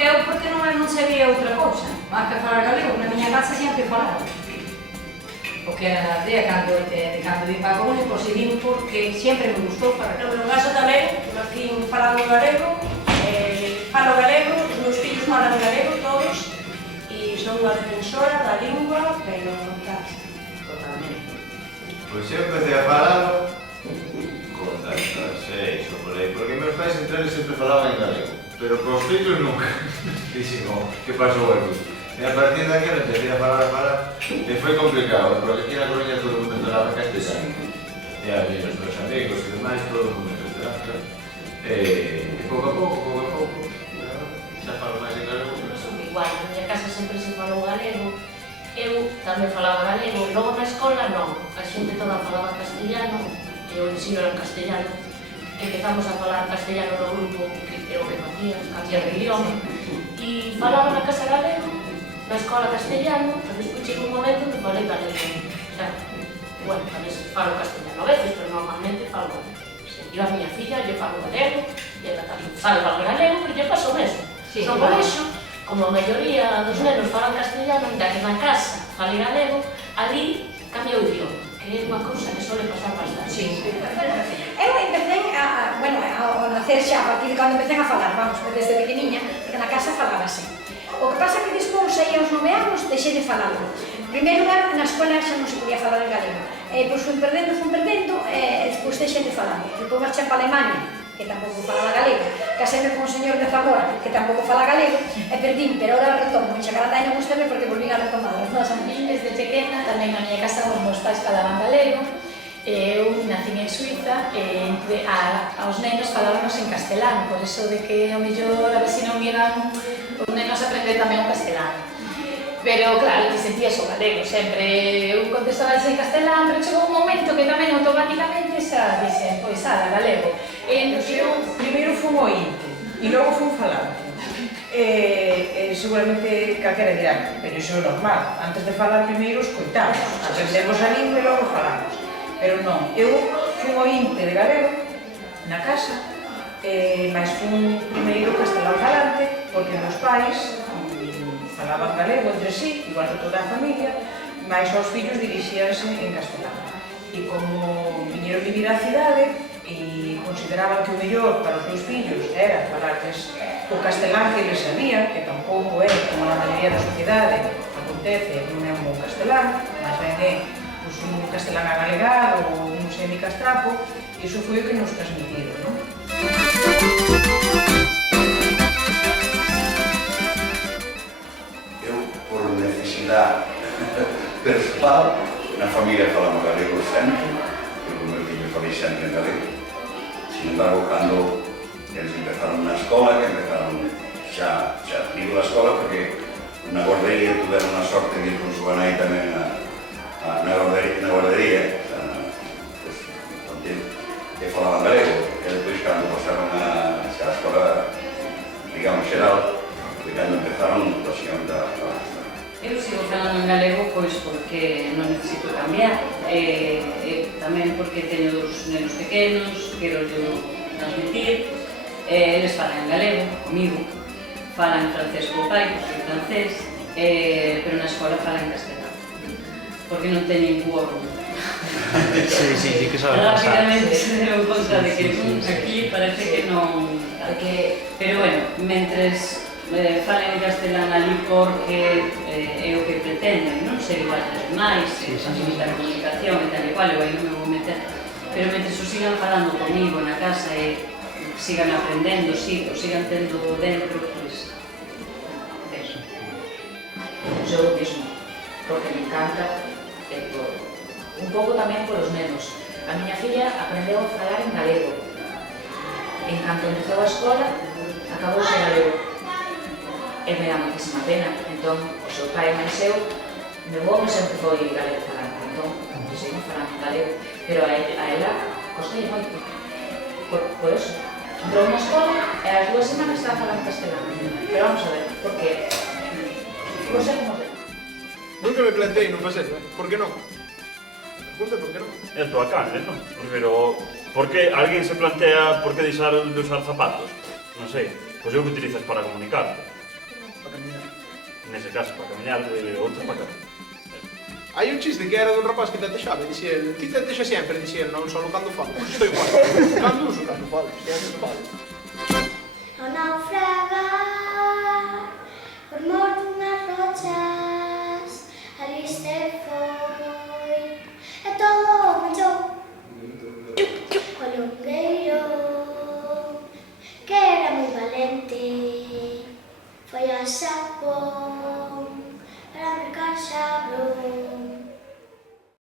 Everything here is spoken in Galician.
eu porque non sabía outra cousa, máis que falar galego, na miña casa sempre falaba. Porque na aldea, cando vim para a Coruña, pois vim porque sempre me gustou falar galego. No meu caso tamén, nací falando galego, falo galego, os meus fillos falan galego todos, e son unha defensora da lingua, pero tal. Totalmente. Pois eu empecé a falalo con 6 ou por aí, porque meus pais entre eles sempre falaban en galego, pero cos fillos nunca. Dixen, que pasou aquí? E a partir de aquilo empecé a falar, e foi complicado, porque aquí na Coruña todo o mundo falaba castellano. E ali os meus amigos e demais, todo o mundo castellano. E pouco a pouco, xa falo máis en galego. Igual, na miña casa sempre se falou galego, eu tamén falaba galego, logo na escola non, a xente toda falaba castellano, e o ensino era en castellano. Empezamos a falar castellano no grupo, que é o que facía, cambiar de idioma, e falaba na casa galego, na escola castellano, e despois chegou un momento que falei galego. O sea, bueno, tamén falo castellano a veces, pero normalmente falo galego. Eu a miña filla, lle falo galego, e ela tamén sabe falar galego, pero lle paso o mesmo. No colexo, como a maioría dos nenos falan castellano, ainda que na casa fale galego, ali cambia o idioma, que é unha cousa que suele pasar bastante. Sí. Eu empecé ao nacer xa, a partir de cando empecé a falar, vamos, desde pequeniña, porque na casa falaba así. O que pasa que despois, aí aos 9 anos, deixei de falarlo. En primeiro lugar, na escola xa non se podía falar en galego. Pois fui perdendo, e despois deixei de falar. Depois marchei para Alemania, que tampouco falaba galego. Caséme con un señor de Zamora, que tampouco fala galego, e perdín, pero ahora retomo. Me chacarandai non gustame porque volvín a retomar. A mí, desde pequena, tamén na miña casa os meus pais falaban galego. Eu nacín en Suiza e aos nenos falábamos en castelán, por eso de que ao mellor a ver se non iban os nenos a aprender tamén o castelán. Pero claro, que sentías o galego sempre, eu contestaba en castelán, pero chegou un momento que tamén automáticamente xa dixen, pois ala, galego. Eu primeiro fun ointe e logo fun falante. Seguramente calquera dirá, pero iso é normal, antes de falar primeiro escoitamos, aprendemos a lingua e logo falamos. Pero non, eu fun ointe de galego na casa, mas fun primeiro castelán falante, porque meus pais falaban galego entre sí, igual que toda a familia, mas aos fillos dirixíanse en castelán. E como viñeron vivir á cidade, e consideraban que o mellor para os meus fillos era falarles o castelán que eles sabían, que tampouco é, como na maioría da sociedade acontece, non é un bon castelán, mas ben é un castelán agalegado ou un semicastrapo, e iso foi o que nos transmitiron, non? Eu, por necesidade personal, na familia falamos galego sempre, eu con meu fillo falei sempre en galego. Sin embargo, cando eles empezaron na escola, que empezaron xa digo da escola porque na guardería tuveron a sorte de ir con súa nai tamén na guardería, e falaban galego, e depois cando pasaron a escola, digamos, xeral, foi cando empezaron lógicamente a falar. Eu sigo falando en galego pois porque non necesito cambiar, tamén porque teño dos nenos pequenos, quero yo transmitir, eles falan en galego, comigo, falan en francés co pai, porque é francés, pero na escola falan en castelán. Porque non teñen quórum. Sí, que sabe pasar. Rápidamente se deu conta de que aquí parece que non... Pero bueno, mentres falen en castelán ali porque é o que pretenden, non ser igual que os demais, facilitar a comunicación e tal e cual, eu aí non me vou meter. Pero mentres o sigan falando comigo na casa e sigan aprendendo, o sigan tendo dentro, pois... Eso. Eu mesmo, porque me encanta un pouco tamén polos nenos. A miña filla aprendeu a falar en galego. En canto empezou a escola, acabou en galego. E me dá moitísima pena. Entón, o seu pai máis eu, meu home sempre foi galego falante. Entón, seguimos falando en galego. Pero a ela costalle moito. Por eso. Entrou na escola e as 2 semanas estaba falando castelán. Pero vamos a ver, porque... Non sei como ver. Nunca me plantei non facer, por que non? Pregunta por que non? É a tua carne, non? Pero, por que alguén se plantea por que deixar de usar zapatos? Non sei, pois é o que utilizas para comunicarte. para camiñar. Nese caso, para camiñar, outro para camiñar. Hai un chiste que era dun rapaz que tetexaba e dixía, ti tetexa sempre, dixía, non só cando falo, pois estou igual. Cando uso, cando falo, sempre falo. Ao naufragar por mor dunhas rochas, ali se foi e todo manchou. O longueiro, que era moi valente, foi a Xapón